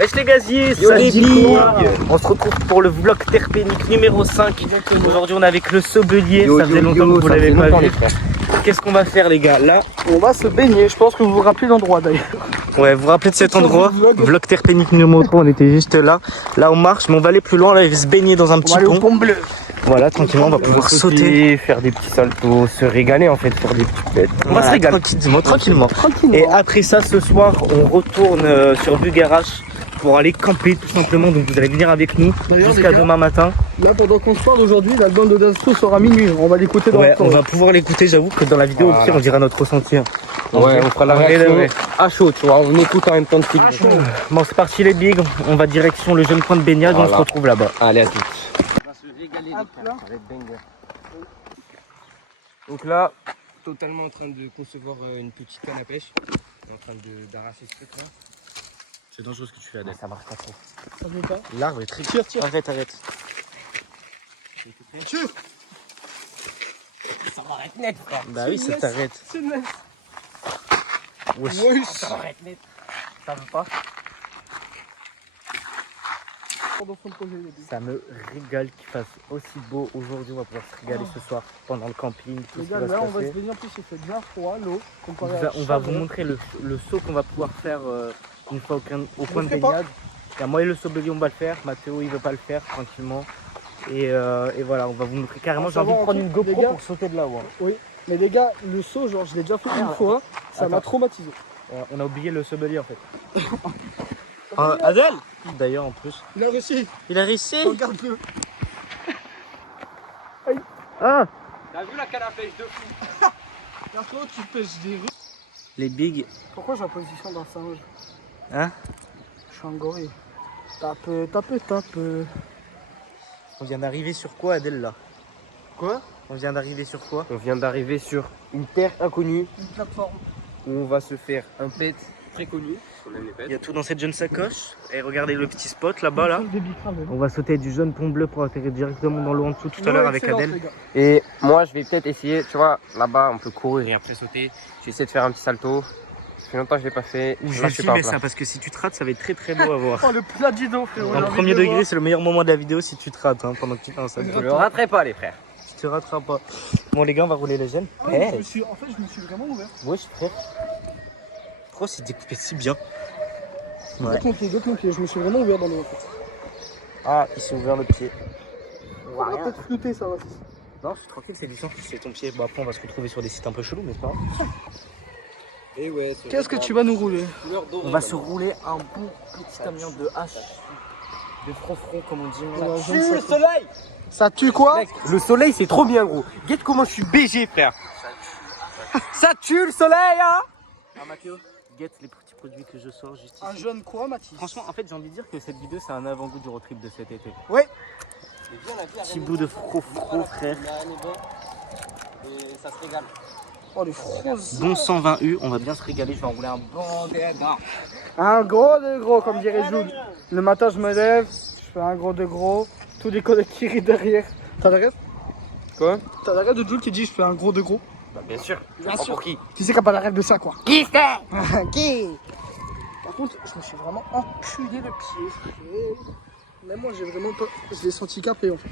Wesh les gaziers, Yo les billes. On se retrouve pour le vlog Terpénique numéro 5. Aujourd'hui on est avec le Sobelier, ça faisait longtemps que vous l'avez pas vu. Qu'est-ce qu'on va faire les gars? Là on va se baigner, je pense que vous vous rappelez l'endroit d'ailleurs. Ouais, vous vous rappelez de cet endroit? Vlog Terpénique numéro 3, on était juste là. Là on marche, mais on va aller plus loin, là il va se baigner dans un petit pont. Pont bleu. Voilà, tranquillement on va pouvoir sauter, faire des petits saltos, se régaler en fait, faire des petites bêtes. On va se régaler tranquillement. Et après ça, ce soir, on retourne sur Bugarach pour aller camper tout simplement. Donc vous allez venir avec nous jusqu'à demain matin. Là, pendant qu'on se parle aujourd'hui, l'album de Dassault sera minuit. On va l'écouter dans Ouais, le temps. on va pouvoir l'écouter. J'avoue que dans la vidéo, au pire, on dira notre ressenti. Ouais, on fera la réaction à chaud, tu vois. On écoute en même temps de film. Bon, c'est parti les bigs. On va direction le jeune point de baignade. Voilà. On se retrouve là-bas. Allez, à toutes. On va se régaler, les gars. Ça va être banger. Donc là, totalement en train de concevoir une petite canne à pêche. En train d'arracher ce truc là. C'est dangereux ce que tu fais, Adèle. Ça marche pas trop. Ça veut pas. L'arbre est très... Tire. Arrête. Tire. Ça m'arrête net, frère. Bah oui, ça t'arrête. C'est net. Wesh. Ça m'arrête net. Ça veut pas. Ça me régale qu'il fasse aussi beau aujourd'hui. On va pouvoir se régaler ce soir pendant le camping. Tout Les ce qui gars, va là, se on va se passer. baigner. En plus, il fait bien froid, l'eau. On va vous montrer le saut qu'on va pouvoir faire une fois au point de ferai pas. baignade. Et moi et le Sobelier on va le faire, Mathéo il veut pas le faire tranquillement. Et voilà, on va vous montrer carrément. J'ai envie de prendre une GoPro pour sauter de là-haut. Hein. Oui, mais les gars, le saut, genre, je l'ai déjà fait une fois. Ça m'a traumatisé. On a oublié le Sobelier en fait. Adèle d'ailleurs en plus. Il a réussi. Il a réussi. Regarde-le. Ah. T'as vu la canne à pêche de fou? Regarde-toi, tu pêches des rues. Les bigs. Pourquoi j'ai la position d'un singe? Hein? Je suis un gorille. Tape. On vient d'arriver sur quoi Adèle là? Quoi? On vient d'arriver sur quoi? On vient d'arriver sur une terre inconnue Une plateforme. où on va se faire un pet très connu. On aime les pets. Il y a tout dans cette jeune sacoche. Et regardez le petit spot là-bas là. Des bicraves. On va sauter du jeune pont bleu pour atterrir directement dans l'eau en dessous tout à l'heure avec Adèle. Et moi, je vais peut-être essayer, tu vois, là-bas, on peut courir et après sauter. Je vais essayer de faire un petit salto. Ça fait longtemps que je l'ai pas fait. Je Là, vais suis pas en filmer plat. ça parce que si tu te rates, ça va être très très beau à voir. Oh, le plat d'Ido, frérot. En premier degré, c'est le meilleur moment de la vidéo si tu te rates pendant que tu fais un salto. Je le raterai pas, les frères. Tu te rateras pas. Bon les gars, on va rouler les gènes. En fait, je me suis vraiment ouvert. Wesh frère. Trop c'est découpé si bien. Ouais. Gâte mon pied, je me suis vraiment ouvert dans l'eau en fait. Ah, il s'est ouvert le pied. On va peut-être flotter, ça va. Non, je suis tranquille, c'est du sang, c'est ton pied. Bon après on va se retrouver sur des sites un peu chelous, mais c'est pas grave. Et ouais, Qu'est-ce que tu vas nous rouler? On va se rouler un bon petit amiante de hache. De front comme on dit. Tue le soleil. Ça tue quoi? Mec, le soleil, c'est trop bien, gros. Guette comment je suis BG, frère. Ça tue le soleil, hein. Ah Mathéo, guette les petits produits que je sors juste ici. Un jeune quoi, Mathis? Franchement, en fait, j'ai envie de dire que cette vidéo, c'est un avant-goût du road trip de cet été. Ouais. Petit bout de fro frère. Et ça se régale. Oh, les froses. Bon 120 U, on va bien se régaler. Je vais enrouler un bon débat. Un gros de gros, comme dirait Jules. Le matin, je me lève, je fais un gros de gros. Tous les collègues qui rient derrière. T'as la rêve? Quoi? T'as la rêve de Jules qui dit je fais un gros de gros? Bah, bien sûr. Bien sûr. Pour qui? Qui c'est qui a pas la rêve de ça, quoi? Qui c'est? Qui? Par contre, je me suis vraiment enculé le pied, frère. Même moi, j'ai vraiment pas. Je l'ai senti capé en fait.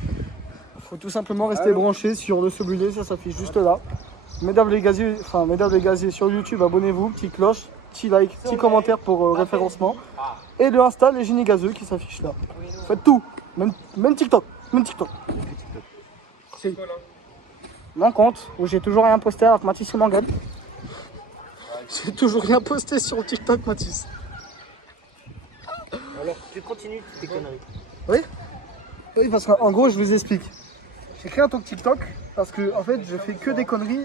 Faut tout simplement rester branché sur le Sobelier, ça s'affiche juste là. Mesdames les gaziers sur YouTube, abonnez-vous, petite cloche, petit like, petit commentaire pour référencement. Et le Insta, les génies gazeux qui s'affichent là. Faites tout, même TikTok. C'est mon compte où j'ai toujours rien posté avec Mathis et Morgan. J'ai toujours rien posté sur TikTok, Mathis. Alors, tu continues tes conneries. Oui, parce qu'en gros, je vous explique. J'ai créé un compte TikTok parce que en fait, je fais que des conneries.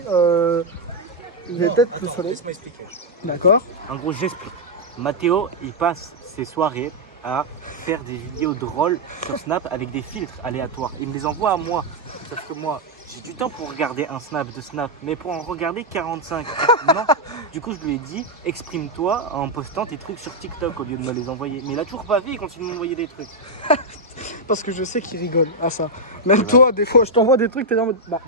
Il y a peut-être le soleil. Laisse-moi expliquer. D'accord. En gros, j'explique. Mathéo, il passe ses soirées à faire des vidéos drôles sur Snap avec des filtres aléatoires. Il me les envoie à moi. Sauf que moi, j'ai du temps pour regarder un snap de Snap, mais pour en regarder 45. Non. Du coup, je lui ai dit, exprime-toi en postant tes trucs sur TikTok au lieu de me les envoyer. Mais il a toujours pas vu, il continue de m'envoyer des trucs. Parce que je sais qu'ils rigolent à ça. Même toi, des fois, je t'envoie des trucs, t'es là en mode. Bah,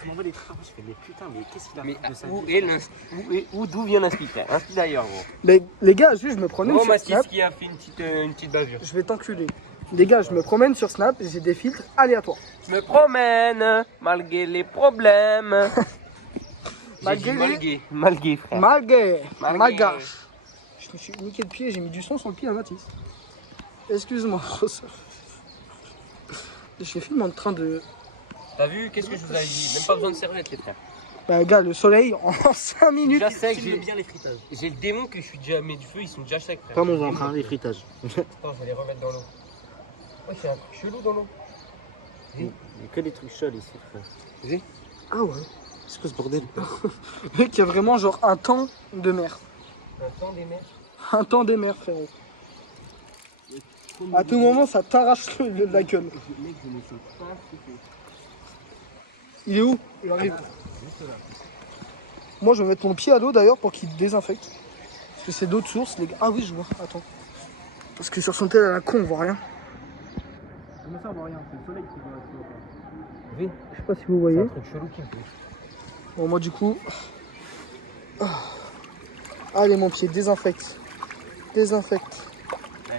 Tu m'envoies des travaux, je fais mais putain, mais qu'est-ce qu'il a Mais fait de sa où vie? est d'où vient l'inspecteur? Inspi d'ailleurs, gros. les gars, juste, je me promène Gros sur Massis Snap. qui a fait une petite bavure. Je vais t'enculer. Les gars, je me promène sur Snap et j'ai des filtres aléatoires. Je me promène malgré les problèmes. Malgré Malgré, frère. Malgré. Malgré. Malgré. Je me suis niqué le pied, j'ai mis du son sur le pied à Mathis. Excuse-moi. Je filme en train de. T'as vu? Qu'est-ce que je vous avais dit? Même pas besoin de serviette, les frères. Bah, gars, le soleil en 5 minutes. Déjà sec, J'aime bien les fritages. j'ai le démon que je suis déjà mis du feu, ils sont déjà secs, frère. Pas mon ventre, hein, les fritages. Attends, je vais les remettre dans l'eau. Ouais, c'est un truc chelou dans l'eau. Il y a que des trucs chauds ici, frère. Ah ouais. C'est quoi ce bordel? Mec, il y a vraiment genre un temps de mer. Attends, des mecs. Un temps des mers, frérot. À tout moment, ça t'arrache la gueule. Mec, je me sens pas soufflé. Il est où? Il arrive. Moi, je vais mettre mon pied à l'eau d'ailleurs pour qu'il désinfecte. Parce que c'est d'eau de source, les gars. Ah oui, je vois. Attends. Parce que sur son tel à la con, on voit rien. Comment ça, on voit rien? C'est le soleil qui voit. Oui, Je sais pas si vous c'est voyez. un truc chelou qui me pousse. Bon, moi, du coup. Allez, mon pied, désinfecte. Désinfecte.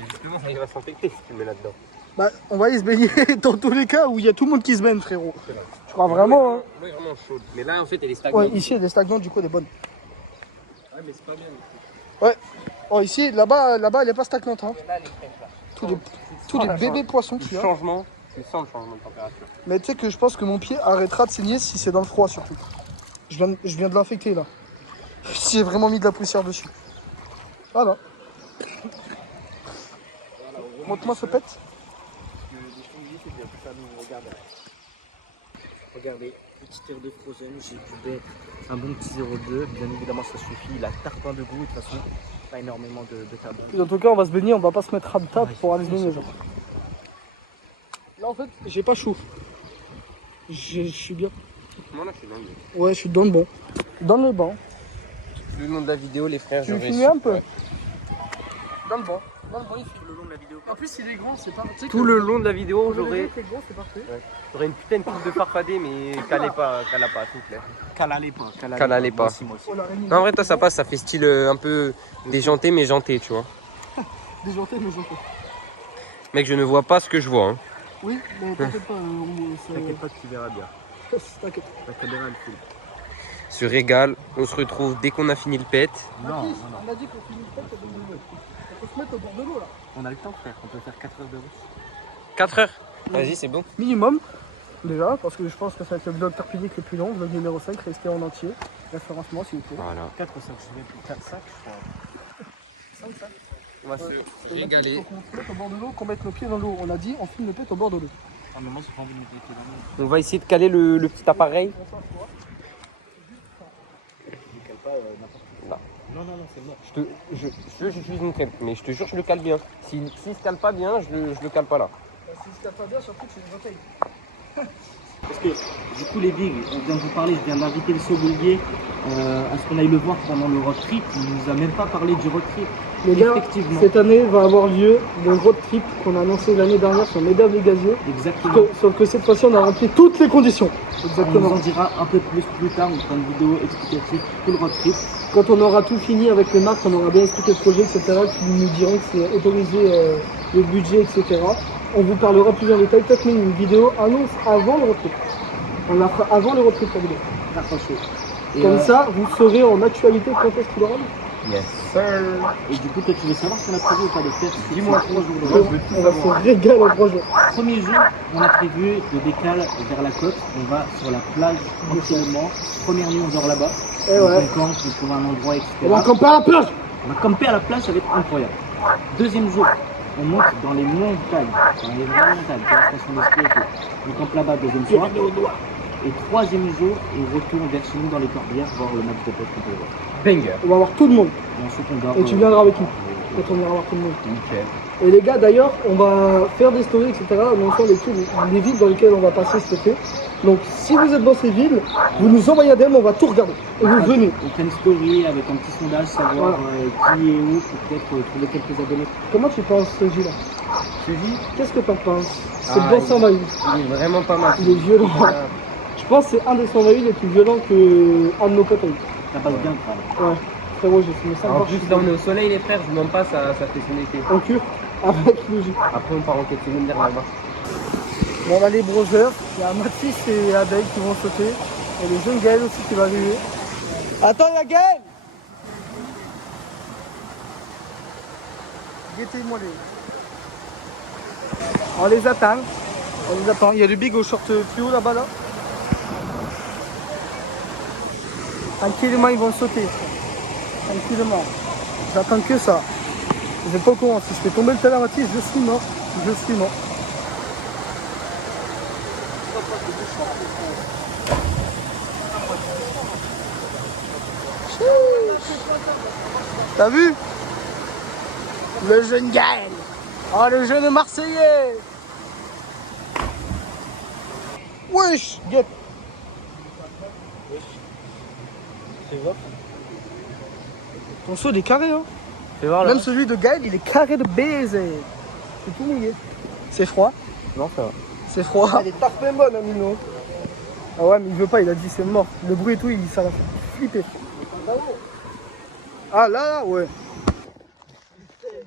Justement, il va s'infecter si tu le mets là-dedans. Bah, on va aller se baigner dans tous les cas où il y a tout le monde qui se baigne, frérot. Je crois vraiment, hein. L'eau est vraiment chaude. Mais là, en fait, elle est stagnante. Ouais, ici, elle est stagnante, du coup, elle est bonne. Ouais, mais c'est pas bien. Ouais. Oh, ici, là-bas, elle est pas stagnante, hein. Là, elle est fraîche, là. Tous les bébés poissons qu'il y a. Changement, tu sens le changement de température. Mais tu sais que je pense que mon pied arrêtera de saigner si c'est dans le froid, surtout. Je viens de l'infecter, là. J'ai vraiment mis de la poussière dessus. Voilà. Montre-moi ce pète. Regardez, petite heure de frozen, j'ai du bête, un bon petit 0,2, bien évidemment ça suffit, la tarpin de goût, de toute façon, pas énormément de tabac. En tout cas, on va se baigner, on va pas se mettre à table pour aller se baigner, genre. Là, en fait, j'ai pas chaud. Je suis bien. Moi, là, je suis dans le bain. Ouais, je suis dans le bon. Dans le banc. Le nom de la vidéo, les frères, Tu veux j'aurais filmer un peu? Ouais. Dans le banc. Dans le banc, il Tout le long de la vidéo. En plus, il est grand, c'est pas. Tout le long de la vidéo, j'aurais grand, c'est parfait. une putain de coupe de farfadet, mais qu'elle a pas, s'il te plaît. Calalez pas. Calalez pas. Moi aussi. On l'a réuni. Non, en vrai, toi, ça passe, ça fait style un peu déjanté, mais janté, tu vois. Déjanté, mais janté. Mec, je ne vois pas ce que je vois. Hein. Oui, mais t'inquiète pas, T'inquiète pas, tu verras bien. T'inquiète. La caméra elle filme. Se régale, on se retrouve dès qu'on a fini le pet. Non, Mathis, non, non. on a dit qu'on finit le tête de l'eau. On peut se mettre au bord de l'eau là. On a le temps frère, on peut faire 4 heures de route. 4 heures. Vas-y, c'est bon. Minimum, déjà, parce que je pense que ça va être le vlog Carpilique le plus long, vlog numéro 5, restez en entier. Référencement s'il vous plaît. Voilà. 4 ou 5, je vais plus 4, 5 je crois. 5, 5. On va se Faut régaler. qu'on se mette au bord de l'eau, qu'on mette nos pieds dans l'eau. On a dit, on filme le pet au bord de l'eau. Ah mais moi j'ai pas envie de me péter la main. On va essayer de caler le petit appareil. Je cale pas n'importe Là. quoi. Non, c'est mort. J'utilise une crêpe, mais je te jure, je le cale bien. S'il se cale pas bien, je le cale pas là. Si ça pas bien, surtout tu les bouteilles. Parce que du coup les bigs, on vient de vous parler, je viens d'inviter le Soboulier à ce qu'on aille le voir pendant le road trip. Il nous a même pas parlé du road trip. Les gars, Effectivement. cette année va avoir lieu le road trip qu'on a annoncé l'année dernière sur Mesdames et Gaziers. Exactement. Sauf que cette fois-ci, on a rempli toutes les conditions. On vous Exactement. en dira un peu plus tard, on fera une vidéo explicative pour le road trip. Quand on aura tout fini avec les marques, on aura bien expliqué le projet, etc., qui nous diront que c'est autorisé le budget, etc. On vous parlera plus en détail, peut-être même une vidéo annonce avant le road trip. On la fera avant le road trip, la vidéo. Rapprochez. Et, Comme ça, vous saurez en actualité quand est-ce qu'il aura lieu. Yes, sir. Et du coup, toi, tu veux savoir ce qu'on a prévu ou pas de faire? Dis-moi. 3 jours de road. On va se régaler en 3 jours. Premier jour, on a prévu de décaler vers la côte. On va sur la plage entièrement. Première nuit, on dort là-bas. Eh On ouais. campe, on trouve un endroit, etc. On va camper à la plage. On va camper à la plage, ça va être incroyable. Deuxième jour, on monte dans les montagnes. Dans les vraies montagnes, dans la station de ski et tout. On campe là-bas deuxième soir. Et troisième jour, on retourne vers chez nous dans les Corbières voir le match de pêche qu'on peut voir. Banger. On va voir tout le monde. Et ensuite, on dort. Et tu viendras avec nous. Quand on ira voir tout le monde. Nickel. Et les gars, d'ailleurs, on va faire des stories, etc. annonçant les villes dans lesquelles on va passer cet été. Donc si vous êtes dans ces villes, vous nous envoyez un DM, on va tout regarder. Et vous venez. On fait une story avec un petit sondage, savoir qui est où, pour peut-être trouver quelques abonnés. Comment tu penses ce jeu là? Tu dis, Qu'est-ce que t'en penses? C'est Ah, le bon 120. il est vraiment pas mal. Il est violent. Je pense que c'est un des 120 les plus violents qu'un de nos potes a eu. Ça passe bien, frère. Ouais. Frérot, j'ai fumé ça. En plus, là, on est au soleil, les frères, je vous demande pas, ça fait son été. En cure avec le jus. Après, on part en quête secondaire là-bas. Bon, on a les browsers. Il y a Mathis et Abeille qui vont sauter. Et le jeune Gaël aussi qui va arriver. Attends, il y a Gaël! Guettez-moi les. On les attend. On les attend. Il y a le big au short fluo là-bas là. Tranquillement, ils vont sauter. Tranquillement. J'attends que ça. Vous n'êtes pas au courant. Si je fais tomber le tel à Mathis, je suis mort. Je suis mort. T'as vu? Le jeune Gaël. Oh, le jeune Marseillais. Wesh, guette. Fais voir. Ton saut il est carré, hein. Fais voir là. Même celui de Gaël, il est carré de baiser. C'est tout mouillé. C'est froid. Non, ça va. C'est froid. Elle est tape même bonne, Amino. Ah ouais, mais il veut pas, il a dit c'est mort. Le bruit et tout, ça l'a fait flipper. Ah là, ouais.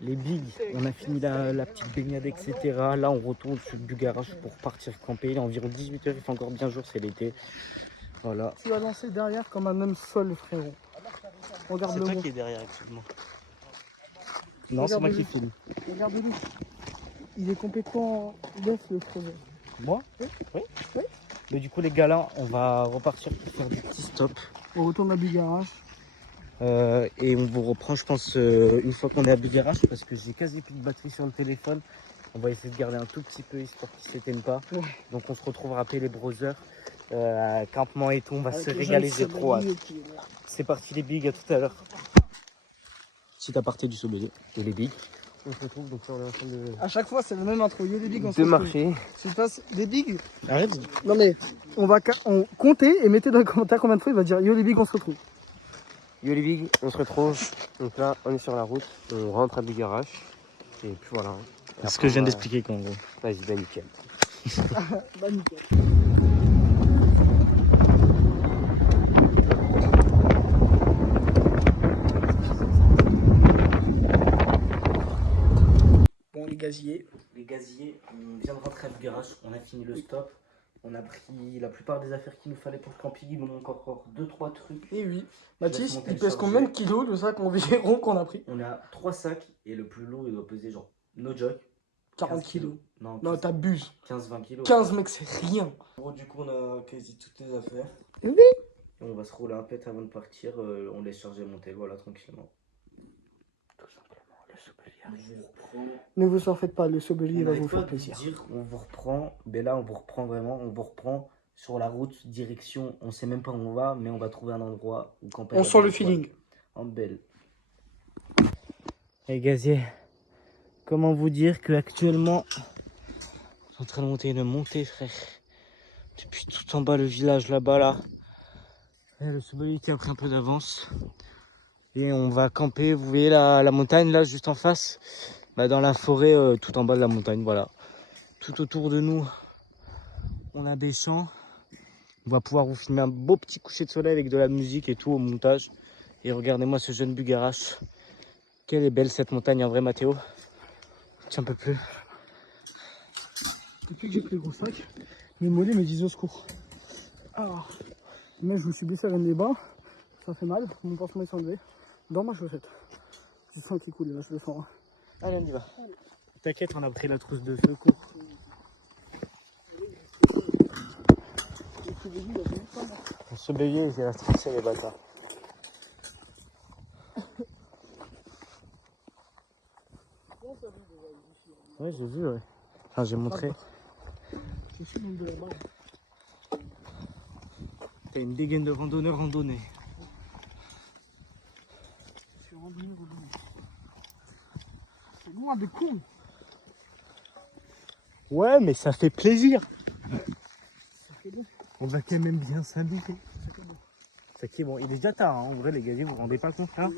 Les bigs, on a fini la petite baignade, etc. Là, on retourne sur du garage pour partir camper. Il est environ 18h, il fait encore bien jour, c'est l'été. Voilà. Tu vas lancer derrière comme un homme seul, frérot. Regarde le C'est toi moi. qui est derrière actuellement. Non, c'est moi qui filme. Regarde-le. Il est complètement neuf, le frérot. Moi? Oui. Oui. Oui. Mais du coup, les gars, là, on va repartir pour faire du petit stop. On retourne à Bigarage. Et on vous reprend, je pense, une fois qu'on est à Bigarage, parce que j'ai quasi plus de batterie sur le téléphone. On va essayer de garder un tout petit peu histoire qu'il ne s'éteigne pas. Ouais. Donc on se retrouvera après les browsers, campement et tout, on va Avec se le régaler, jeune j'ai trop hâte. Sabalier qui est là. C'est parti les bigs, à tout à l'heure. Petit aparté du Sobélé et les bigs. On se retrouve donc là on est en train de À chaque fois, c'est le même intro. Il y a des bigs, on se De retrouve. marcher. Si tu passes des bigs. Arrête. Non mais, on va compter et mettez dans les commentaires combien de fois il va dire yo les bigs, on se retrouve. Yo les bigs, on se retrouve. Donc là, on est sur la route, on rentre à Bigarach. Et puis voilà. C'est ce que je viens d'expliquer quoi en gros. Vas-y, bah nickel. Bah nickel. Bon les gaziers. Les gaziers, on vient de rentrer à Bigarach, on a fini le stop. On a pris la plupart des affaires qu'il nous fallait pour le camping, il nous manque encore 2-3 trucs. Et oui. laisse Mathis, monter il le pèse chargeur. combien de kilos le sac environ qu'on a pris? On a 3 sacs et le plus lourd il doit peser genre no joke 40 15 kilos. Non, Non, t'abuses. 15-20 kilos. 15 mec, c'est rien. En gros, du coup, on a quasi toutes les affaires. Et oui. Et on va se rouler un pet avant de partir. On laisse charger et monter, voilà, tranquillement. Tout simplement, le Sobélé arrive. Ne vous en faites pas, le Sobelier On va n'arrête vous pas faire de plaisir. dire, on vous reprend. Mais là, on vous reprend vraiment. On vous reprend sur la route, direction. On sait même pas où on va, mais on va trouver un endroit où camper. On sent le feeling. En belle. Les gaziers, comment vous dire que actuellement, on est en train de monter une montée, frère. Depuis tout en bas, le village là-bas, là. Et le Sobélé qui a pris un peu d'avance. Et on va camper, vous voyez la montagne là, juste en face. Bah, dans la forêt, tout en bas de la montagne, voilà. Tout autour de nous, on a des champs. On va pouvoir vous filmer un beau petit coucher de soleil avec de la musique et tout au montage. Et regardez-moi ce jeune Bigarach. Quelle est belle cette montagne en vrai, Mathéo. Tiens un peu plus. Depuis que j'ai pris le gros sac, mes mollets me disent au secours. Alors, mais je me suis blessé à l'un des bas. Ça fait mal. Mon pansement est enlevé. Dans ma chaussette. Je sens qu'il coule là, je le sens. Hein. Allez, on y va. T'inquiète, on a pris la trousse de secours. On se bélier, j'ai la trousse, les bâtards. Ouais, j'ai vu, ouais. Enfin, j'ai montré. Je suis dans de la balle. T'as une dégaine de randonnée. Je suis rendu au bout. C'est loin de con. Ouais, mais ça fait plaisir. Ça fait bon. On va quand même bien s'habiller. C'est qui est bon. Il est déjà tard, hein. En vrai, les gars, vous vous rendez pas compte là.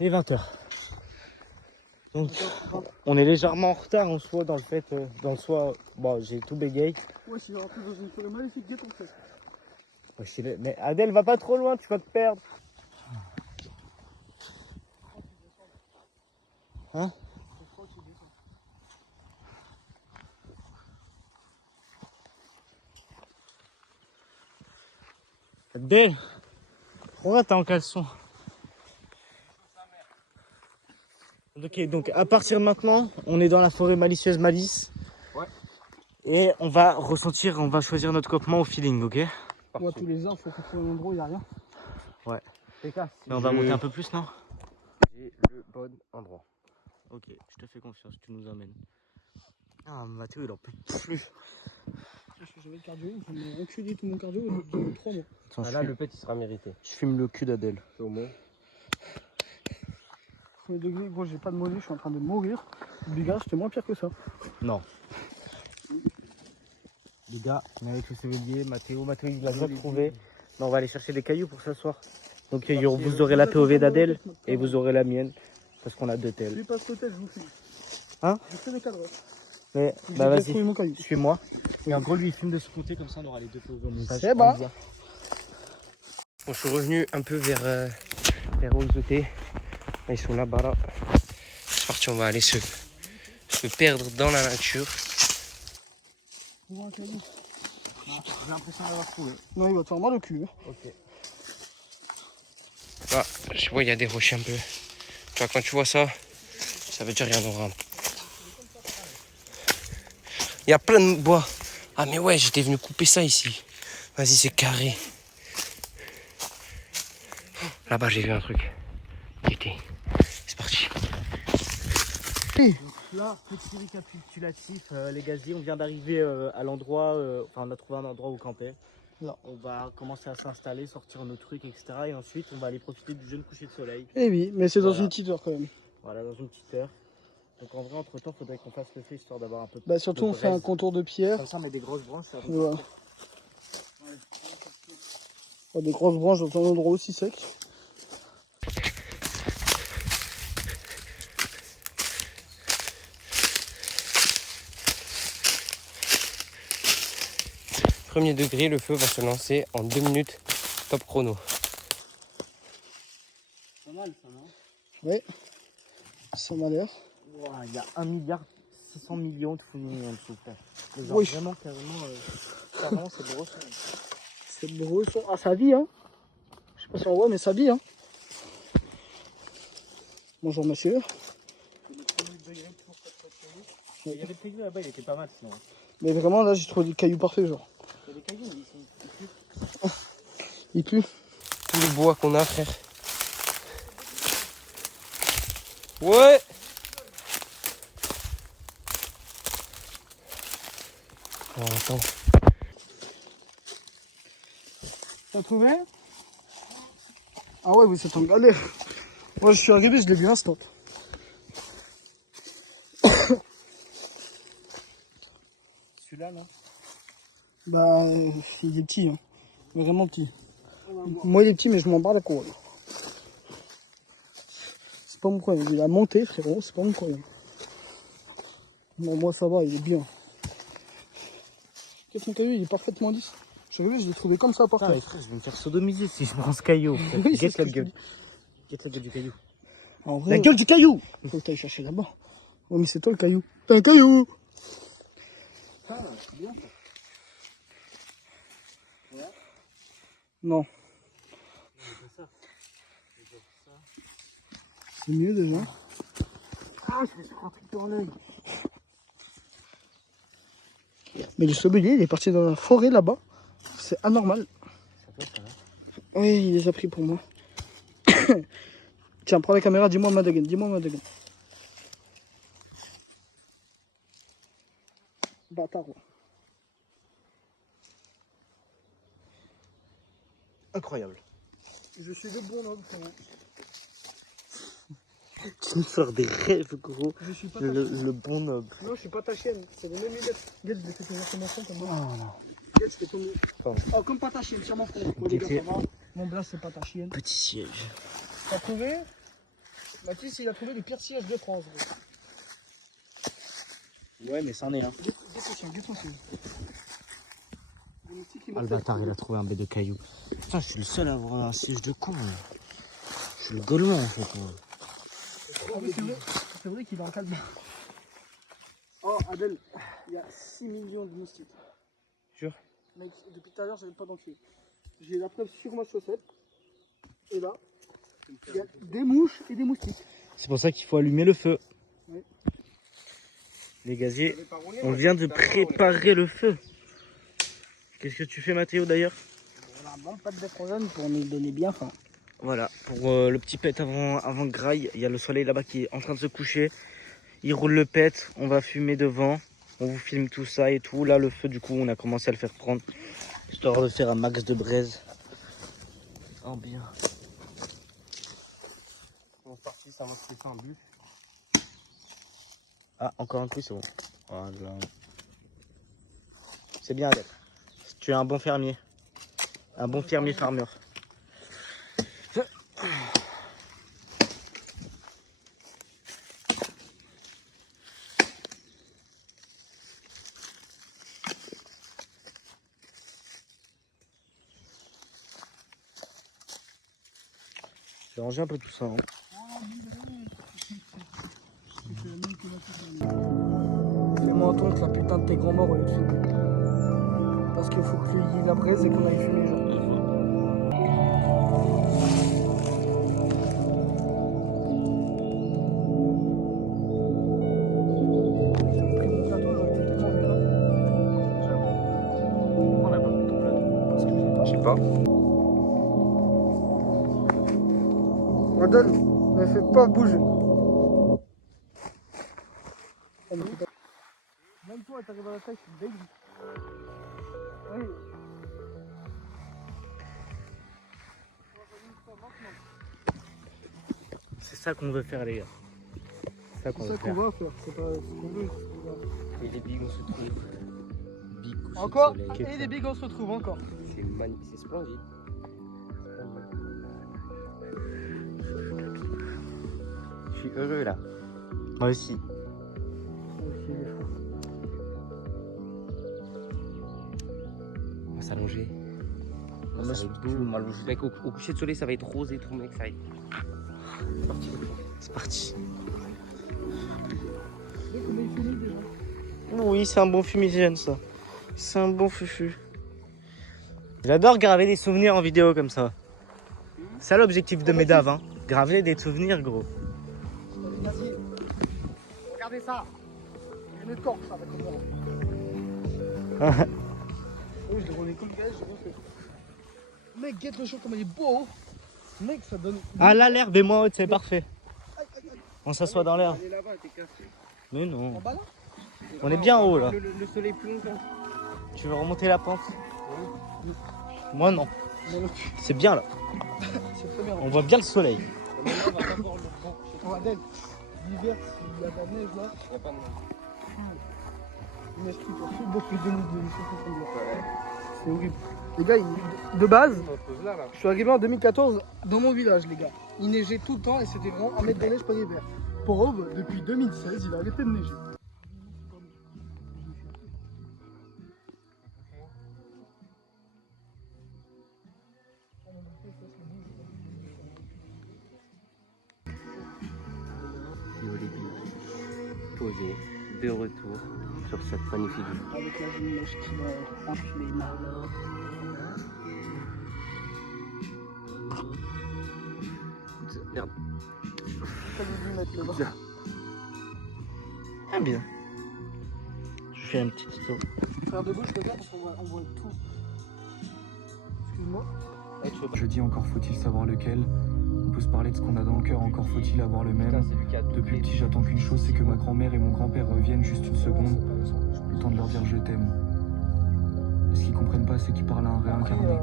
Il est 20h. Donc, on est légèrement en retard en soi dans le fait. Dans le soi, bon, j'ai tout bégayé. Ouais, s'il va rentrer dans une forêt maléfique, guette en fait. Ouais, mais Adèle, va pas trop loin, tu vas te perdre. Hein? Adèle, pourquoi t'es en caleçon? Ok, donc à partir de maintenant, on est dans la forêt malicieuse Malice. Ouais. Et on va ressentir, on va choisir notre campement au feeling, ok? Ouais, tous les arbres, faut qu'on trouve un endroit où il n'y a rien. Ouais. Mais Mais on va monter un peu plus, non? J'ai le bon endroit. Ok, je te fais confiance, tu nous emmènes. Ah, Mathéo, il en peut plus. J'avais le cardio, il m'a enculé tout mon cardio, j'ai mis 3 mois. Attends, Ah, là, le pet il sera mérité. je fume le cul d'Adèle. C'est au moins. Premier degré, gros, j'ai pas de mollet, je suis en train de mourir. Les gars, c'était moins pire que ça. Non. Les gars, on est avec le chevalier, Mathéo, il l'a déjà trouvé. Non, on va aller chercher des cailloux pour s'asseoir. Donc vous aurez la POV d'Adèle et vous aurez la mienne. Parce qu'on a deux Je tels. lui passe l'hôtel, je vous fume. Hein? Je fais des cadres. Mais, J'ai bah déjà vas-y, trouvé mon caillou. suis-moi. Et en gros, lui, il fume de ce côté, comme ça on aura les deux POV au montage. C'est bon. Bon, je suis revenu un peu vers où ils étaient. Ils sont là-bas, là. C'est parti, on va aller se perdre dans la nature. Trouve un caillou. J'ai l'impression d'avoir trouvé. Non, il va te faire mal au cul. Hein. Ok. Là, je vois, il y a des rochers un peu. Tu vois, quand tu vois ça, ça veut dire qu'il y en aura un. Il y a plein de bois. Ah, mais ouais, j'étais venu couper ça ici. Vas-y, c'est carré. Là-bas, j'ai vu un truc. C'est parti. Là, petit récapitulatif, les gaziers, on vient d'arriver à l'endroit, enfin on a trouvé un endroit où camper. Là, on va commencer à s'installer, sortir nos trucs, etc. Et ensuite, on va aller profiter du jeune coucher de soleil. Eh oui, mais c'est dans Voilà. une petite heure quand même. Voilà, dans une petite heure. Donc en vrai, entre-temps, il faudrait qu'on fasse le feu histoire d'avoir un peu de Bah surtout, on fait un braise. contour de pierre. Comme ça, on met des grosses branches. Ça va Voilà. Des grosses branches dans un endroit aussi sec. Premier degré, le feu va se lancer en 2 minutes. Top chrono. Pas mal, ça, non? Ouais, ça m'a l'air. Ouah, il y a 1,6 milliard de fouillis en dessous. Mais genre, Oui. vraiment, carrément, c'est gros. C'est bresson. Ah, ça vit, hein. Je sais pas si on voit, mais ça vit, hein. Bonjour, monsieur. Il y avait le caillou là-bas, il était pas mal sinon. Mais vraiment, là, j'ai trouvé des cailloux parfaits, genre. Il y a des cailloux, ils sont. Il pue. Tout le bois qu'on a, frère. Ouais. Oh, attends. T'as trouvé? Ah ouais, oui, c'est en galère. Moi, je suis arrivé, je l'ai vu instant. Celui-là, là. Bah, il est petit, hein. Vraiment petit. Moi, il est petit, mais je m'en bats la cour. C'est pas mon problème. Il a monté, frérot, c'est pas mon problème. Non, moi, ça va, il est bien. Qu'est-ce que mon caillou, il est parfaitement lisse. Je suis arrivé, je l'ai trouvé comme ça par Putain, mais terre. frère, je vais me faire sodomiser si je prends ce caillou. Oui, c'est Guette ce que la je te gueule. dis. Guette la gueule du caillou. En vrai, La gueule du caillou! faut que t'ailles chercher là-bas. Ouais, mais c'est toi le caillou. T'as un caillou! Ah, bien ça. Non. C'est mieux déjà. Ah, je me suis pris un truc dans l'œil. Mais le sommelier, il est parti dans la forêt là-bas. C'est anormal. Ça va. Oui, il les a pris pour moi. Tiens, prends la caméra, dis-moi Madagan, dis-moi Madagan. Bâtard. Ouais. Incroyable. Je suis le bon homme, frérot. Tu nous sors des rêves, gros. Je suis pas ta Le bon noble. Non, je suis pas ta chienne. C'est les mêmes lunettes. Regarde, je vais faire ton comme moi. Oh non. je fais tomber. Pardon. Oh, comme pâte à chienne, tiens mon frère. Bon, les gars, ça va. Mon blast, c'est pâte à chienne. Petit siège. T'as trouvé? Mathis, il a trouvé le pire siège de France. Ouais, mais c'en est un. Guette son siège. Ah, le bâtard, il a trouvé un bête de cailloux. Putain, je suis le seul à avoir un siège de con. Là. Je suis le golemon en fait. Moi. Ah oui, c'est vrai qu'il est en calme. Oh, Adèle, il y a 6 millions de moustiques. Jure? Mec, depuis tout à l'heure, j'arrive pas d'en tuer. J'ai la preuve sur ma chaussette. Et là, il y a des mouches et des moustiques. C'est pour ça qu'il faut allumer le feu. Oui. Les gaziers, on vient de préparer le feu. Qu'est-ce que tu fais, Mathéo, d'ailleurs? On a un bon pâte de frozen pour nous donner bien faim. Voilà, pour le petit pet avant graille, il y a le soleil là-bas qui est en train de se coucher. Il roule le pet, on va fumer devant. On vous filme tout ça et tout. Là, le feu, du coup, on a commencé à le faire prendre. Histoire de faire un max de braise. Oh, bien. On est parti, ça va se faire un but. Ah, encore un coup, c'est bon. Voilà. C'est bien, Adèle. Tu es un bon fermier. Un bon fermier farmer. J'ai rangé un peu tout ça. Hein. Fais-moi entendre la putain de tes grands morts au lieu de fumer. Parce qu'il faut qu'il y ait la braise et qu'on aille fumer. Genre. Je sais pas. Adèle, ne fais pas bouger. Même toi, t'arrives à la taille, je suis dingue. Oui. C'est ça qu'on veut faire, les gars. C'est ça qu'on C'est veut ça faire. qu'on va faire, c'est pas ce qu'on veut. Et les bigs, on se trouve. Big coucher de Encore soleil. et les bigs, on se retrouve encore. C'est magnifique, c'est splendide. Je suis heureux là. Moi aussi. On va s'allonger. Moi, Ça je va être beau, m'allonger. Mec, au coucher de soleil, ça va être rose et tout, mec. Ça va être. C'est parti. C'est parti. Comment il finit déjà? Oui, c'est un bon fumigène ça. C'est un bon fufu. J'adore graver des souvenirs en vidéo comme ça. C'est ça l'objectif de mes daves, hein. Graver des souvenirs, gros. Vas-y. Regardez ça. Je me torche avec le bras. Oui, je l'ai roulé comme gars, j'ai refait. Mec, guette le champ comme il est beau. Mec, ça donne. Ah là, l'herbe est moins haute, c'est parfait. On s'assoit dans l'herbe. Elle est là-bas, t'es cassé. Mais non. En bas là? On est bien en haut là. Le soleil plonge là. Tu veux remonter la pente? Moi non. Non, non, C'est bien là. c'est très bien. On voit bien le soleil. Maintenant, on va pas voir le vent. On va d'être. L'hiver, s'il y a de la neige là, Il n'y a pas de neige. une neige qui peut tout beaucoup de C'est horrible. Les gars, de base, On se pose là. je suis arrivé en 2014 dans mon village, les gars. Il neigeait tout le temps et c'était vraiment un mètre de neige par hiver. Pauvre, depuis 2016, il a arrêté de neiger. Yo les billes. Posé, de retour sur cette magnifique vue. Avec la jeune neige qui va enfiler là. Merde. Pas dû mettre le bras. Ah bien. Je fais un petit tuto. Faire de gauche, les gars, parce qu'on voit tout. Excuse-moi. Je dis encore faut-il savoir lequel. On peut se parler de ce qu'on a dans le cœur, encore faut-il avoir le Putain, même. c'est Lucas. Depuis petit j'attends qu'une chose, c'est que ma grand-mère et mon grand-père reviennent juste une seconde. Le temps de leur dire je t'aime. Et ce qu'ils comprennent pas, c'est qu'ils parlent à un réincarné.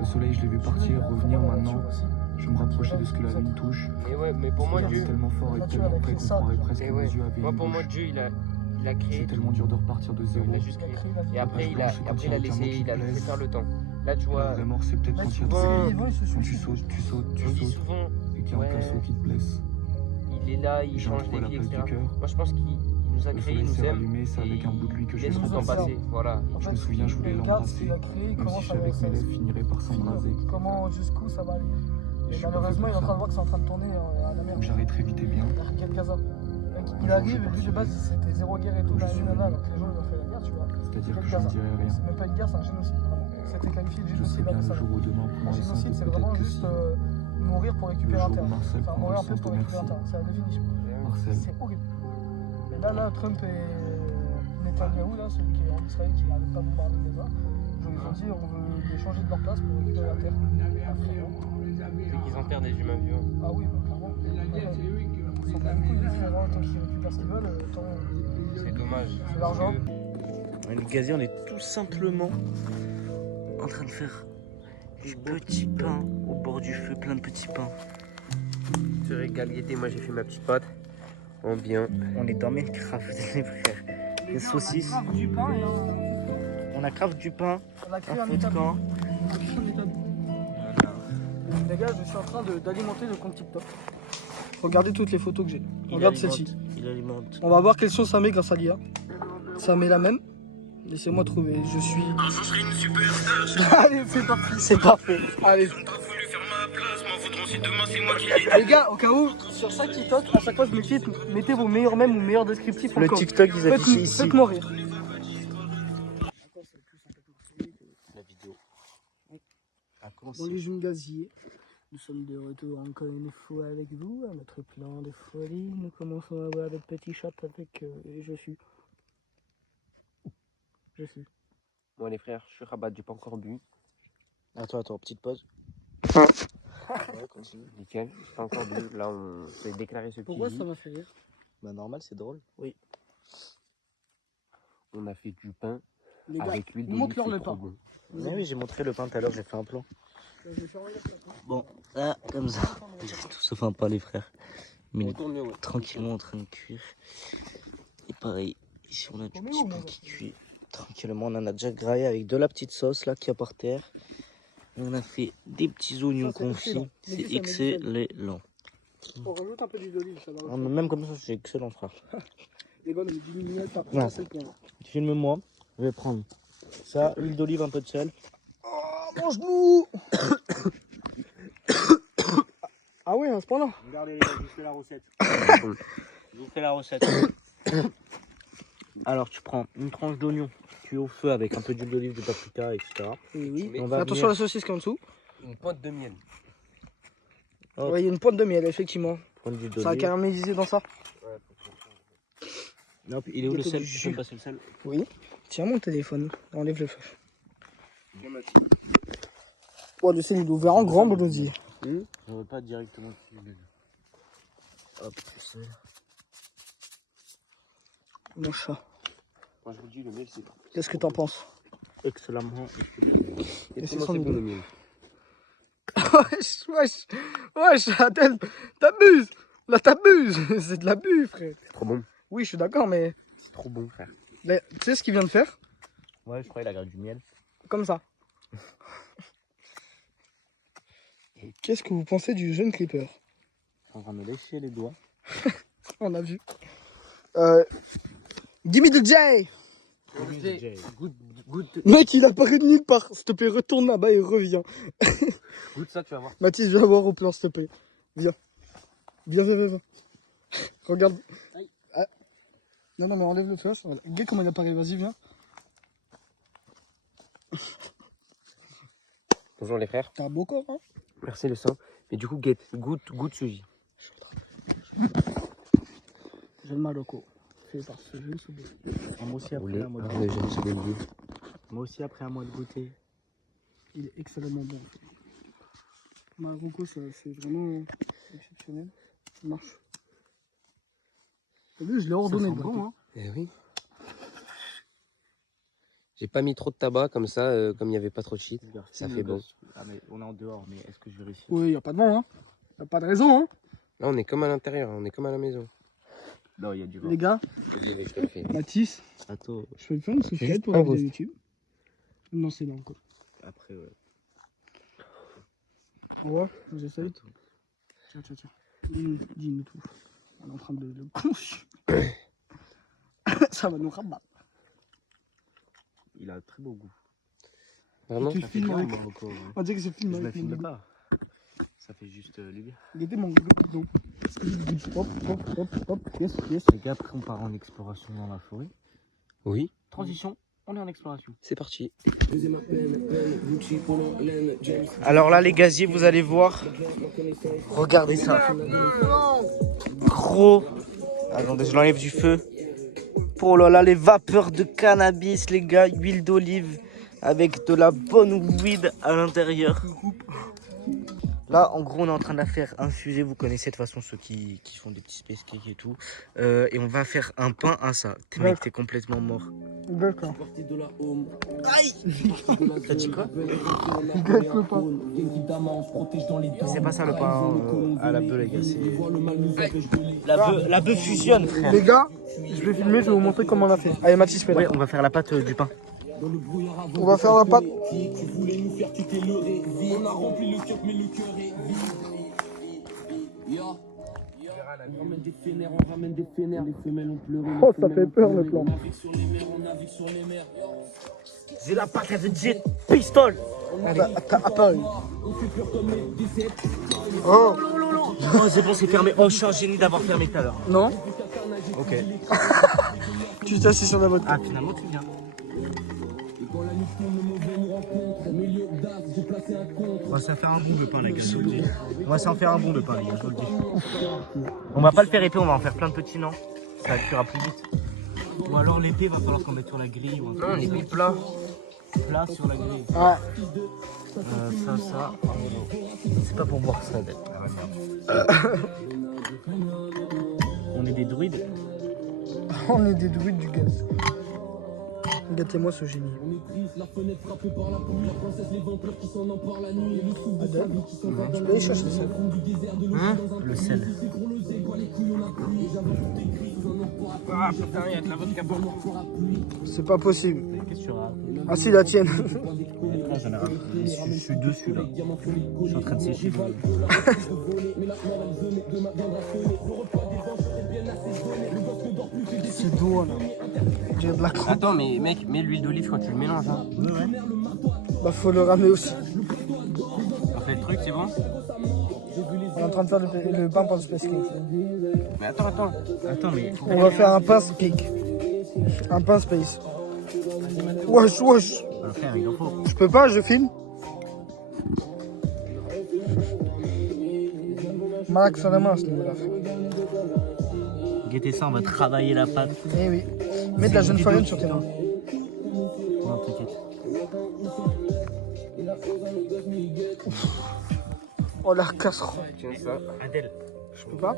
Le soleil je l'ai vu partir, revenir maintenant. Je me rapprochais de ce que la lune touche. Mais ouais, mais pour moi, Regarder Dieu. tellement fort et tellement près qu'on croirait presque Mais que ouais. mes yeux avaient Moi, une pour moi, bouche. Dieu, il Il a créé. C'est tellement dur de repartir de zéro. Il a juste Il a créé. créé la vie. Et après, il a laissé, il a laissé faire le temps. Là, tu La vois, vraie mort, c'est peut-être Mec, quand il y a souvent, les vents, ils se quand tu suicident. sautes, tu sautes, tu on dit sautes, souvent, et qu'il y a un ouais. pinceau qui te blesse. il est là, il J'ai un change trou à des la vies, place etc. du cœur. Moi, je pense qu'il nous a Le créé, il soleil nous s'est aime. rallumé, c'est avec un bout de lui que Il je laisse vais le nous temps observe. passer. Voilà. En Je fait, me souviens, je voulais il regarde ce l'embrasser. qu'il a créé, Même comment si je ça savais va que mes lèvres finiraient par finir, s'embraser. comment jusqu'où ça va aller. Je Et suis pas malheureusement, fait il est en pour train de ça. voir que c'est en train de tourner à la merde. Donc j'arrête très vite et bien. Il a quel casa. Mec, Un il jour, arrive, je et lui de partirai. base, c'était zéro guerre et tout, Je dans suis la venu. alors que les gens ils ont fait la guerre, tu vois. C'est-à-dire Quel que je ne casa. dirai rien. C'est même pas une guerre, c'est un génocide, vraiment. C'était qualifié de Je génocide sais là, bien le ça. jour où demain Un prendra le génocide, centre, c'est peut-être vraiment que juste si. mourir pour Le récupérer un jour où terrain. Marcel Enfin, prendra mourir le un peu sens pour de récupérer un merci. terrain, c'est la définition. Marcel, C'est horrible. Et là, Trump et Netanyahou, là, celui qui est en Israël, qui n'arrête pas de bombarder Gaza, ils ont dit on veut les changer de leur place pour récupérer la terre. C'est qu'ils enterrent des humains vivants. Ah oui, bah, clairement. Ils s'en prennent beaucoup, les frères, tant qu'ils récupèrent ce qu'ils veulent, tant C'est dommage. c'est l'argent. Les gaziers, on est tout simplement en train de faire du petit pain au bord du feu, plein de petits pains. Tu régales, Gaieté, moi j'ai fait ma petite pâte. En bien. On est dans Minecraft, les frères. Des saucisses. On a du pain et On a craft du pain, on a créé un un feu de établi. camp. Les gars, je suis en train d'alimenter le compte TikTok. Regardez toutes les photos que j'ai. Regarde celle-ci. Il alimente. On va voir quelle sauce ça met grâce à l'IA. Ça met la même. Laissez-moi trouver. Je suis. Un jour je serai une superstar. Allez, c'est parti. C'est parfait. Allez. Ils ont pas voulu faire ma place, m'en voudront si demain c'est moi qui les Les gars, au cas où, sur chaque TikTok, à chaque fois je me quitte, mettez vos meilleurs mèmes ou meilleurs descriptifs. Le encore. TikTok, ils affichent Faites- ici. Faites-moi rire. La vidéo a Dans commencé. les jeunes gaziers, nous sommes de retour encore une fois avec vous à notre plan de folie. Nous commençons à voir le petit chat avec je suis. Bon, les frères, je suis rabat, j'ai pas encore bu. Attends, petite pause. Ouais, continue. Nickel, j'ai pas encore bu. Là, on s'est déclaré ce petit Pourquoi jus. ça m'a fait rire? Bah normal, c'est drôle. Oui. On a fait du pain Les gars, avec l'huile d'olive, montre-leur c'est le trop pain. bon. Mais oui, j'ai montré le pain tout à l'heure, j'ai fait un plan. Bon, là, comme ça. Tout sauf un pain, les frères. Mais il est Retourne-le, ouais. tranquillement en train de cuire. Et pareil, ici on a du On met petit où, pain mon qui cuit tranquillement. On en a déjà graillé avec de la petite sauce là qui est par terre. Et on a fait des petits oignons Ça, c'est confits. excellent. C'est Mais ça, excellent. On rajoute un peu d'huile d'olive, ça va. Ah, mais même comme ça, c'est excellent, frère. Les gars, on met 10 mm par Ouais. c'est le point. Filme-moi. Je vais prendre ça, huile d'olive, un peu de sel. Oh, mange-nous. Ah ouais, à ce point-là. Regardez les gars, je vous fais la recette. Je vous fais la recette. Alors tu prends une tranche d'oignon, tu cuis au feu avec un peu d'huile d'olive, de paprika, etc. Oui. Mais On Fais va attention à la venir saucisse qui est en dessous. Une pointe de miel. Hop. Ouais, il y a une pointe de miel, effectivement. prendre l'huile Ça a d'olive. caramélisé dans ça. Hop, il est où le Gâteau sel du Tu jus. peux me passer le sel Oui. Tiens mon téléphone. Enlève le feu. Oh, le sel il est ouvert en grand, Bolodi. On veut pas directement dessus. Hop, le sel. Mon chat. Moi, je vous dis, le miel, c'est Qu'est-ce que t'en penses? Excellemment. Et c'est comment sans c'est bon, idée. le miel. Wesh, Adèle, t'abuses. Là, t'abuses. C'est de l'abus, frère. C'est trop bon. Oui, je suis d'accord, mais C'est trop bon, frère. là, tu sais ce qu'il vient de faire? Ouais, je crois qu'il a gardé du miel. Comme ça. Qu'est-ce que vous pensez du jeune Creeper? En train de me lécher les doigts. On a vu. Gimme the J! Goûte Mec, il apparaît de nulle part. S'il te plaît, retourne là-bas et reviens. ça, tu vas voir. Mathis, viens voir au plan, s'il te plaît. Viens. Viens. Regarde. Ah. Non, mais enlève le flash. Voilà. Regarde comment il apparaît. Vas-y, viens. Bonjour, les frères. T'as un beau corps, hein? Merci, le sang. Et du coup, goûte Suzy. J'ai le mal au cou. Fait par ce jeune souboule. Moi aussi, Vous voulez après, à moi un de deuxième sommelier. Moi aussi, après, à moi de goûter. Il est excellemment bon. Marocco, c'est vraiment exceptionnel. Ça marche. T'as vu, je l'ai ordonné. Ça sent bon, hein. Eh oui. J'ai pas mis trop de tabac comme ça, comme il n'y avait pas trop de shit. Ça fait bon. Ah, mais on est en dehors, mais est-ce que je vais réussir? Oui, y a pas de vent, hein. Y a pas de raison, hein. Là, on est comme à l'intérieur, on est comme à la maison. Non, il y a du vent. Les gars, Mathis, Attends, je fais le faire parce que je Juste suis pour un la vidéo roast. YouTube. Non, c'est là encore. après, ouais. On voit, j'essaye. Tiens. Dis-nous tout. On est en train de le conçu. Ça va nous rabattre. Il a un très beau goût. Vraiment? Tu Ça fait filmes bien, avec. moi, encore. On dirait que c'est filmé Je me avec mon filme goût. pas. Ça fait juste les biens. Il était mon goût. Hop. Yes. Les gars, après, on part en exploration dans la forêt. Oui. Transition, on est en exploration. C'est parti. Alors là, les gaziers, vous allez voir. Regardez ça. Gros. Attendez, je l'enlève du feu. Oh là là, les vapeurs de cannabis, les gars. Huile d'olive avec de la bonne weed à l'intérieur. Là, en gros, on est en train de la faire infuser. Vous connaissez de toute façon ceux qui font des petits space cakes et tout. Et on va faire un pain à ça. Mec, t'es complètement mort. D'accord. Aïe. T'as dit quoi? Quelque part. C'est pas ça le pain à la bœuf, les gars. La bœuf fusionne, frère. Les gars, je vais filmer, je vais vous montrer comment on l'a fait. Allez, Mathis, fais Ouais, là. on va faire la pâte du pain. On va faire la pâte. Oh, ça fait peur le plan. J'ai la pâte de jet pistol. Attends. Oh, Oh, c'est bon, c'est fermé. Oh, je suis un génie d'avoir fermé tout à l'heure. non. Ok. Tu t'es assis sur la moto. Ah, finalement, tu viens. On va s'en faire un bon de pain, les gars. On va s'en faire un bon de pain, les gars, je vous le dis. On va pas le faire épais, on va en faire plein de petits, non? Ça cuira plus vite. Ou alors l'épée, va falloir qu'on mette sur la grille. Ou un truc. Non, l'épée plat. Plat sur la grille. Ouais. Ça. C'est pas pour boire ça, d'être. On est des druides. On est des druides du gaz. Gâtez-moi ce génie. Adèle, tu peux aller chercher ça. Hein? Le sel. Ah putain, il y a de la vodka pour moi. C'est pas possible. Qu'est-ce que tu racontes? Ah si, la tienne. J'en ai raconté. Je suis dessus là. Je suis en train de sécher. C'est doux là. J'ai de la croûte. Attends, mais mec, mets l'huile d'olive quand tu le mélanges. Hein. Bah faut le ramener aussi. On fait le truc, c'est bon? On est en train de faire le pain pour le space cake. Mais attends. Attends, mais. On va faire un pain cake. Un pain space. Wesh. Frère, il en faut. Je peux pas, je filme. Malak sur la main, ce niveau-là. Guettez ça, on va travailler la pâte. Eh oui. Mets de la jeune farine sur tes mains. Non, t'inquiète. Oh la casserole. Tiens ça. Adèle. Je peux pas.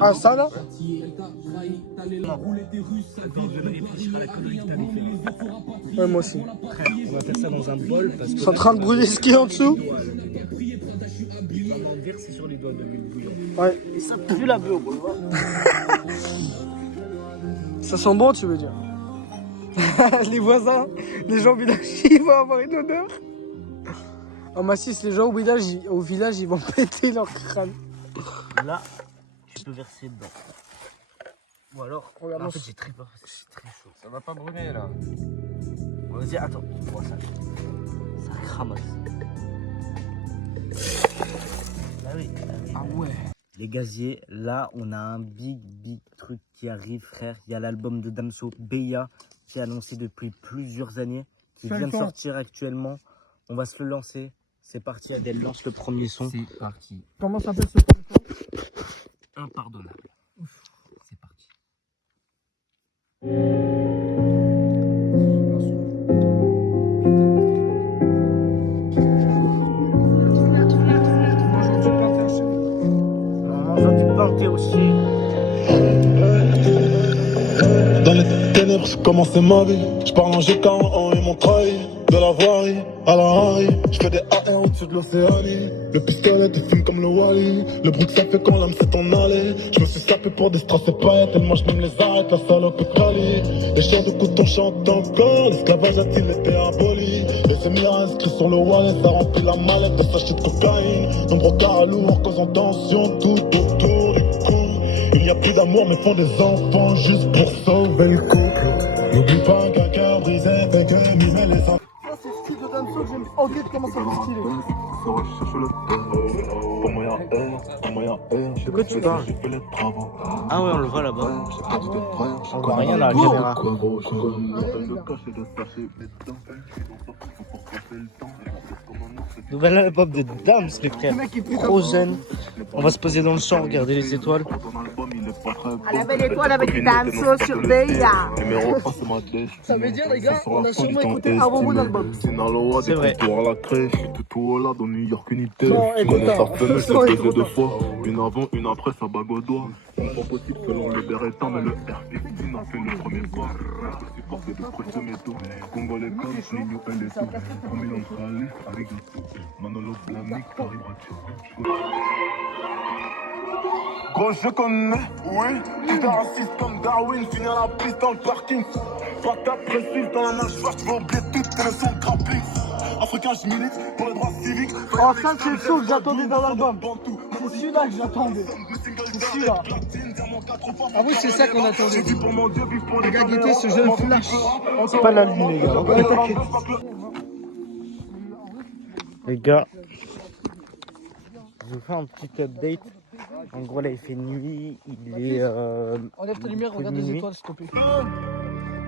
Ah ça là. Ouais moi aussi. Frère, on va faire ça dans un bol parce que. Ils sont en train de brûler ce qu'il y a en dessous. On va en verser sur les doigts de l'huile bouillante. Ouais. Et ça pue la bœuf, Ça sent bon tu veux dire. Les voisins, les gens au village, ils vont avoir une odeur. Oh Massis, les gens au village, ils vont péter leur crâne. Là, tu peux verser dedans. Ou alors, Regarde, en fait, j'ai très peur parce que c'est très chaud. Ça va pas brûler là. Vas-y, attends, tu vois ça. Ça cramasse. Ah oui. Ah ouais. Les gaziers, là, on a un big truc qui arrive, frère. Il y a l'album de Damso, Beya, qui est annoncé depuis plusieurs années, qui vient de sortir actuellement. On va se le lancer. C'est parti, Adèle, lance le premier son. C'est parti. Comment s'appelle ce pain? Impardonnable. C'est parti. On mange du pain aussi. Dans les ténèbres jours, j'ai commencé ma vie. Je parle en G40 et mon trahi. De la voirie à la Harry. Je fais des AR au-dessus de l'Océanie. Le pistolet te fume comme le Wally. Le bruit que ça fait quand l'âme s'est en allée. Je me suis sapé pour des strass et paillettes. Tellement je m'aime les arrêtes, la salope est quali. Les chants de couteau chantent encore. L'esclavage a-t-il été aboli? Les émirs inscrits sur le wallet. Ça remplit la mallette de sachets de cocaïne. Nombreux carats lourds causant tension tout autour du cou. Il n'y a plus d'amour mais font des enfants juste pour sauver le couple. N'oublie pas qu'un cœur brisé fait que mimer les enfants. Ça, c'est le style de Damso que j'aime. Oh, regarde comment ça fait stylé. De quoi tu parles? Ah ouais, on le voit là-bas. On voit rien dans la caméra. Nouvel album de Dams, les frères. Trop jeune. On va se poser dans le champ, regarder les étoiles. À la belle étoile avec Damso sur Beya. Ça veut dire, les gars, on a sûrement écouté un bon album. C'est vrai. Non, écoute, Deux fois, une avant, une après, ça bague au doigt. Une fois possible selon le temps, mais le RPC n'a fait le premier pas. Impossible porter de précieux métaux. Congolais comme Nino et les tout. 3 millions de rallye avec le tout. Manolo Blamic, Paris Bracho. Gros, je connais, oui. Tu t'es raciste comme Darwin, finis à la piste dans le parking. Pas ta précise dans la mâchoire, tu vas oublier toutes tes leçons de grappling. Africain, je milite pour les droits civiques. Oh, ça, c'est le son que j'attendais dans l'album. C'est celui-là que j'attendais. C'est celui-là. Ah oui, c'est ça qu'on attendait. Les gars, guettez ce jeune flash. C'est pas la lune, les gars. Ouais, t'inquiète. Les gars, je vous fais un petit update. En gros, là, il fait nuit. Il est. Enlève ta lumière, regarde les étoiles, s'il te plaît.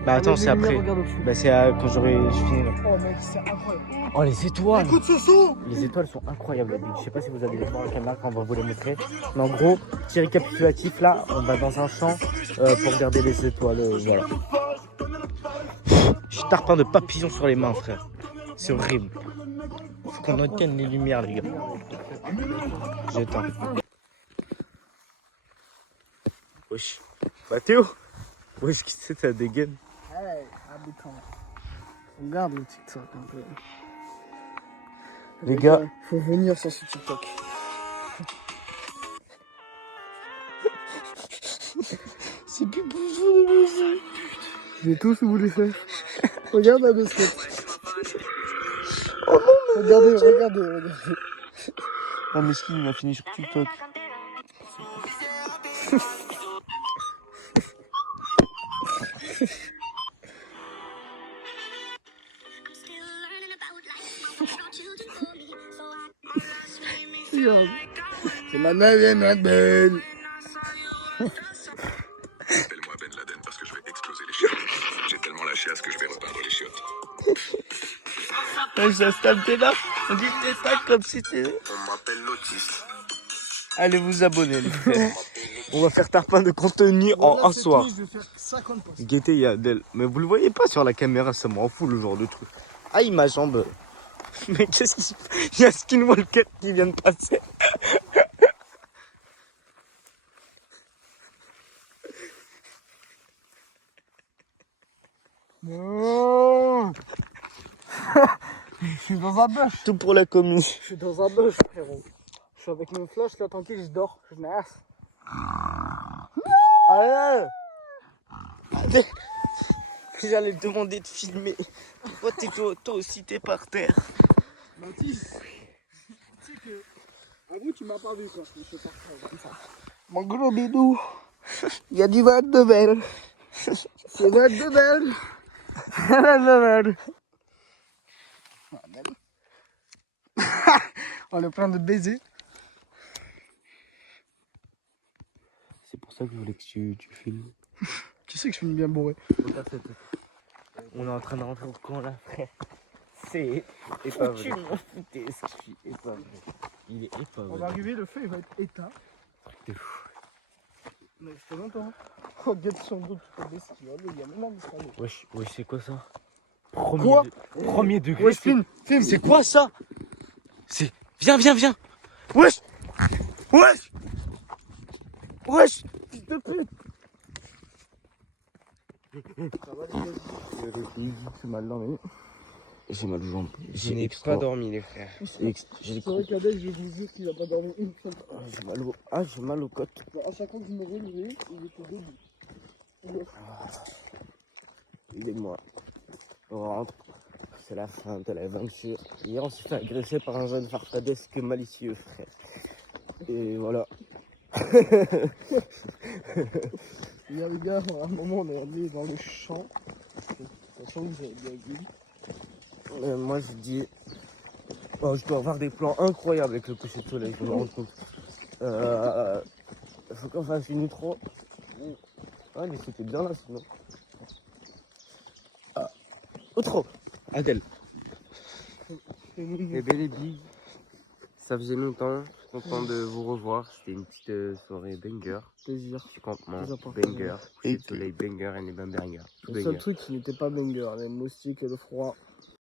Bah, attends, c'est après. Regarde au-dessus. Bah, c'est quand j'aurai fini. Là. Oh, mec, c'est incroyable. Oh, les étoiles! Écoute ce son! Les étoiles sont incroyables. Je sais pas si vous allez les voir à la caméra quand on va vous les montrer. Mais en gros, petit récapitulatif là, on va dans un champ pour regarder les étoiles. Voilà. J'ai tarpin de papillons sur les mains, frère. C'est horrible. Faut qu'on obtienne les lumières, les gars. J'éteins. Wesh. Bah, Théo! Wesh, qui c'est ta dégaine? Hey, habitant. Regarde le TikTok un peu. Les gars. Faut venir sur ce TikTok. C'est plus pour vous de musique. J'ai tout ce que vous voulez faire. Regarde la biscuit. Oh non, regardez. Oh, mais il m'a fini sur TikTok. C'est ma 9e belle. Appelle-moi Ben Laden parce que je vais exploser les chiottes. J'ai tellement lâché à ce que je vais repeindre les chiottes. Ouais, j'installe tes là. On dit tes ça comme si t'es. On m'appelle Lotus. Allez vous abonner, les frères. On va faire tarpin de contenu en un soir. Je vais faire 50 postes. Guettez, il y a Adèle. Mais vous le voyez pas sur la caméra, ça m'en fout le genre de truc. Aïe, ma jambe. Mais qu'est-ce qu'il... Il y a Skinwalker qui vient de passer. Non. Je suis dans un bush. Tout pour la commune. Je suis dans un bush, frérot. Je suis avec mon flash, là, tranquille, je dors. Je me laisse. Allez. J'allais te demander de filmer. Pourquoi toi aussi t'es par terre? Mathis, tu sais que... Avoue, tu m'as pas vu quand je suis parti comme ça. Mon gros bidou, il y a du verre de verre. C'est verre de verre. On est plein de baisers. C'est pour ça que je voulais que tu filmes. Tu sais que je suis bien bourré. On est en train de rentrer au camp là, frère. C'est pas vrai. Tu m'en foutais, ce qui est pas vrai. Il est pas On vrai. va arriver, le feu il va être éteint. C'est fou. Mais je fais longtemps. Oh, regarde son dos, tu peux baisser. Il y a même un escalier. Wesh, c'est quoi ça? Quoi? Premier degré. Wesh, filme. C'est quoi ça? C'est... Viens. Wesh. Fils de pute. Ça va les gars? J'ai mal dormi. J'ai mal aux jambes. Je n'ai pas dormi, les frères. J'ai C'est vrai qu'Adèle, je vous jure qu'il a pas dormi une seule fois. j'ai mal aux côtes. À chaque fois que je me relevais, il était debout. Aidez-moi. On rentre. C'est la fin de l'aventure. Hier, on s'est fait agresser par un jeune farfadesque malicieux, frère. Et voilà. Il y a les gars, à un moment, on est allé dans le champ. Attention, vous avez bien vu. Moi, je dis... Oh, je dois avoir des plans incroyables avec le coucher de soleil, je me rends compte. Faut qu'on fasse une outro. Ouais, mais c'était bien là, sinon. Outro. Adèle. Eh bien les billes, ça faisait longtemps, je suis content de vous revoir. C'était une petite soirée banger. Plaisir. Petit campement, Plaisir pour banger. Et Coucher de soleil, banger et les banger. Le seul truc qui n'était pas banger, les moustiques et le froid.